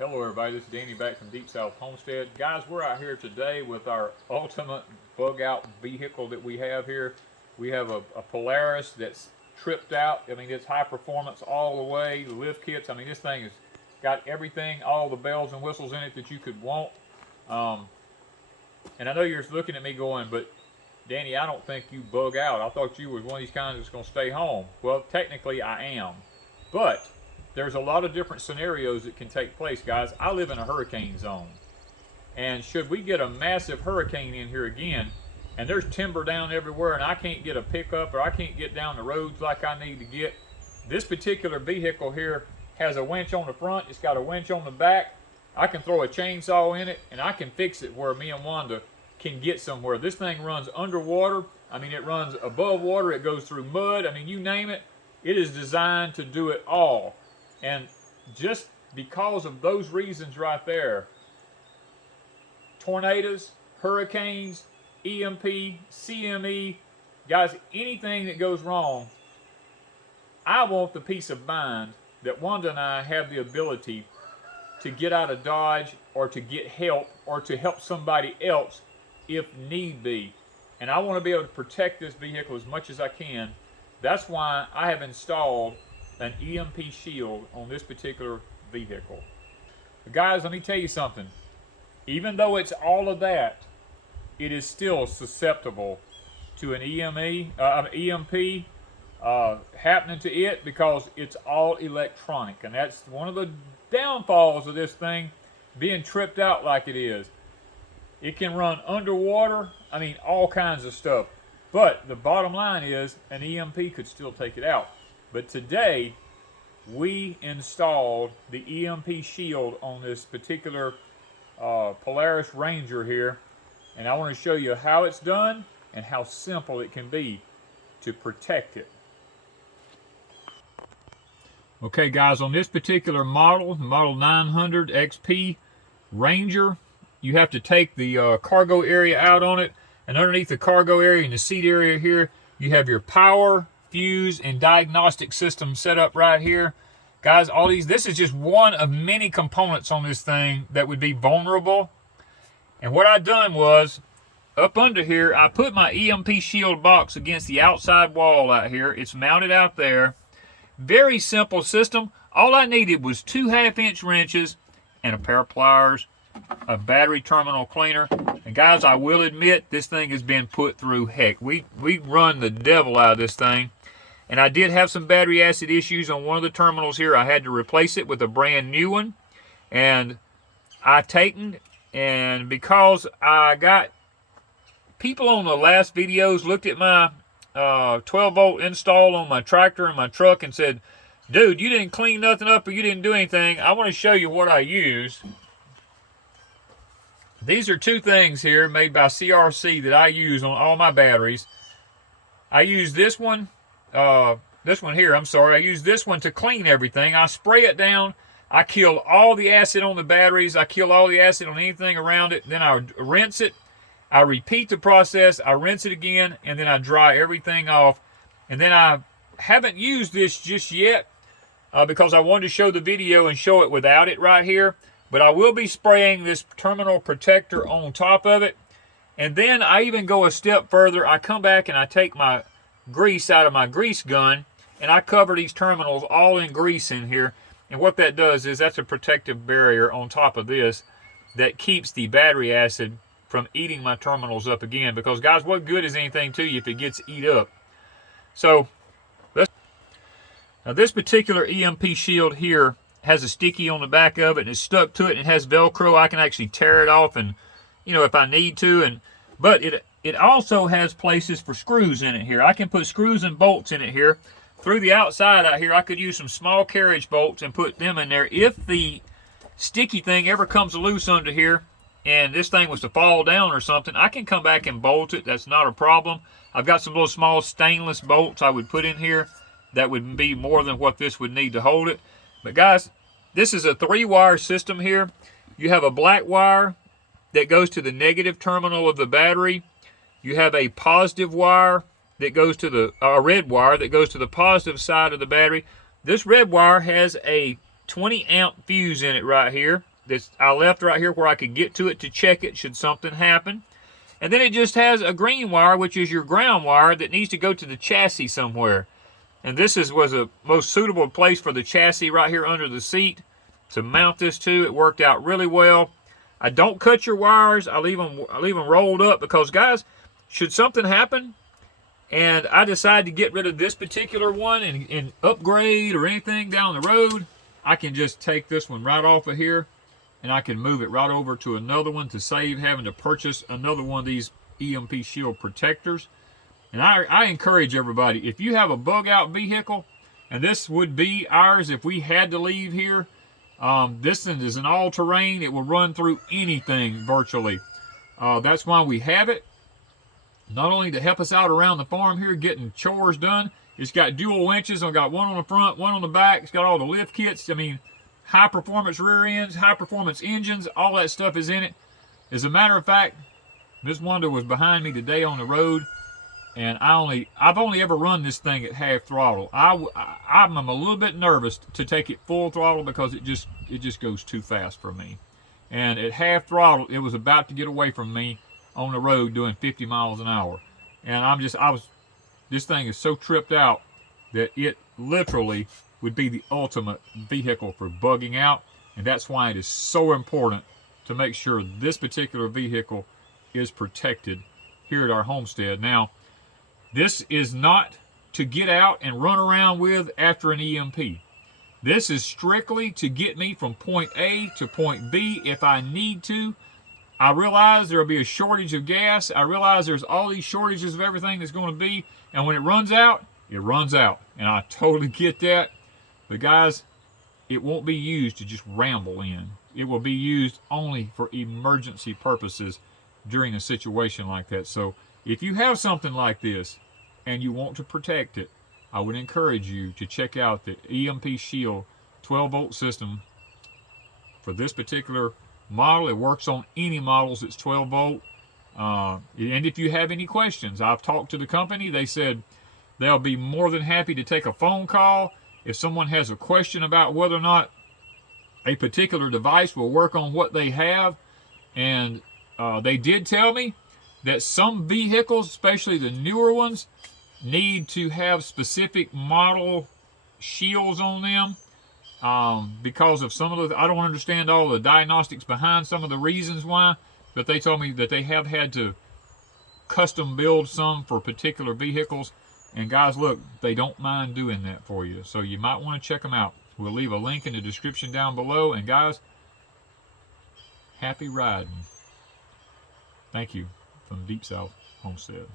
Hello everybody, this is Danny back from Deepsouth Homestead. Guys, we're out here today with our ultimate bug out vehicle that we have here. We have a Polaris that's tripped out. I mean, it's high performance all the way. The lift kits, I mean, this thing has got everything, all the bells and whistles in it that you could want. And I know you're looking at me going, but Danny, I don't think you bug out. I thought you was one of these kinds that's going to stay home. Well, technically I am, but there's a lot of different scenarios that can take place, guys. I live in a hurricane zone, and should we get a massive hurricane in here again, and there's timber down everywhere, and I can't get a pickup or I can't get down the roads like I need to get, this particular vehicle here has a winch on the front, it's got a winch on the back. I can throw a chainsaw in it and I can fix it where me and Wanda can get somewhere. This thing runs underwater. I mean, it runs above water, it goes through mud, I mean, you name it. It is designed to do it all. And just because of those reasons right there, tornadoes, hurricanes, EMP, CME, guys, anything that goes wrong, I want the peace of mind that Wanda and I have the ability to get out of Dodge or to get help or to help somebody else if need be. And I want to be able to protect this vehicle as much as I can. That's why I have installed an EMP shield on this particular vehicle. But guys, let me tell you something. Even though it's all of that, it is still susceptible to an EMP happening to it because it's all electronic. And that's one of the downfalls of this thing being tripped out like it is. It can run underwater, I mean, all kinds of stuff. But the bottom line is an EMP could still take it out. But today, we installed the EMP shield on this particular Polaris Ranger here. And I want to show you how it's done and how simple it can be to protect it. Okay guys, on this particular model 900 XP Ranger, you have to take the cargo area out on it. And underneath the cargo area and the seat area here, you have your power, fuse, and diagnostic system set up right here. Guys, all these, this is just one of many components on this thing that would be vulnerable. And what I done was, up under here, I put my EMP shield box against the outside wall out here. It's mounted out there. Very simple system. All I needed was 2 1/2-inch wrenches and a pair of pliers, a battery terminal cleaner. And guys, I will admit, this thing has been put through heck. We run the devil out of this thing. And I did have some battery acid issues on one of the terminals here. I had to replace it with a brand new one. And I taken, and because I got people on the last videos looked at my 12-volt install on my tractor and my truck and said, dude, you didn't clean nothing up or you didn't do anything. I want to show you what I use. These are 2 things here made by CRC that I use on all my batteries. I use this one here, I'm sorry. I use this one to clean everything. I spray it down. I kill all the acid on the batteries. I kill all the acid on anything around it. Then I rinse it. I repeat the process. I rinse it again, and then I dry everything off. And then I haven't used this just yet because I wanted to show the video and show it without it right here. But I will be spraying this terminal protector on top of it. And then I even go a step further. I come back and I take my grease out of my grease gun and I cover these terminals all in grease in here. And what that does is that's a protective barrier on top of this that keeps the battery acid from eating my terminals up again. Because guys, what good is anything to you if it gets eat up? So now this particular EMP shield here has a sticky on the back of it and it's stuck to it and it has Velcro. I can actually tear it off and, you know, if I need to. But it also has places for screws in it here. I can put screws and bolts in it here. Through the outside out here, I could use some small carriage bolts and put them in there. If the sticky thing ever comes loose under here and this thing was to fall down or something, I can come back and bolt it. That's not a problem. I've got some little small stainless bolts I would put in here that would be more than what this would need to hold it. But guys, this is a 3-wire system here. You have a black wire that goes to the negative terminal of the battery. You have a positive wire that goes to the red wire that goes to the positive side of the battery. This red wire has a 20 amp fuse in it right here. that I left right here where I could get to it to check it should something happen. And then it just has a green wire, which is your ground wire that needs to go to the chassis somewhere. And this was a most suitable place for the chassis right here under the seat to mount this to. It worked out really well. I don't cut your wires. I leave them rolled up because, guys, should something happen and I decide to get rid of this particular one and upgrade or anything down the road, I can just take this one right off of here and I can move it right over to another one to save having to purchase another one of these EMP shield protectors. And I encourage everybody, if you have a bug out vehicle, and this would be ours if we had to leave here, this thing is an all-terrain. It will run through anything virtually. That's why we have it. Not only to help us out around the farm here getting chores done, it's got dual winches. I've got one on the front, one on the back. It's got all the lift kits. I mean, high-performance rear ends, high-performance engines, all that stuff is in it. As a matter of fact, Miss Wanda was behind me today on the road, and I've only ever run this thing at half throttle. I'm a little bit nervous to take it full throttle because it just goes too fast for me. And at half throttle, it was about to get away from me on the road doing 50 miles an hour. And this thing is so tripped out that it literally would be the ultimate vehicle for bugging out. And that's why it is so important to make sure this particular vehicle is protected here at our homestead. Now, this is not to get out and run around with after an EMP. This is strictly to get me from point A to point B if I need to. I realize there will be a shortage of gas. I realize there's all these shortages of everything that's going to be. And when it runs out, it runs out. And I totally get that. But guys, it won't be used to just ramble in. It will be used only for emergency purposes during a situation like that. So if you have something like this and you want to protect it, I would encourage you to check out the EMP Shield 12-volt system for this particular model. It works on any models that's 12-volt. And if you have any questions, I've talked to the company. They said they'll be more than happy to take a phone call if someone has a question about whether or not a particular device will work on what they have. And they did tell me that some vehicles, especially the newer ones, need to have specific model shields on them because of some of the, I don't understand all the diagnostics behind some of the reasons why, but they told me that they have had to custom build some for particular vehicles. And guys, look, they don't mind doing that for you. So you might want to check them out. We'll leave a link in the description down below. And guys, happy riding. Thank you from Deep South Homestead.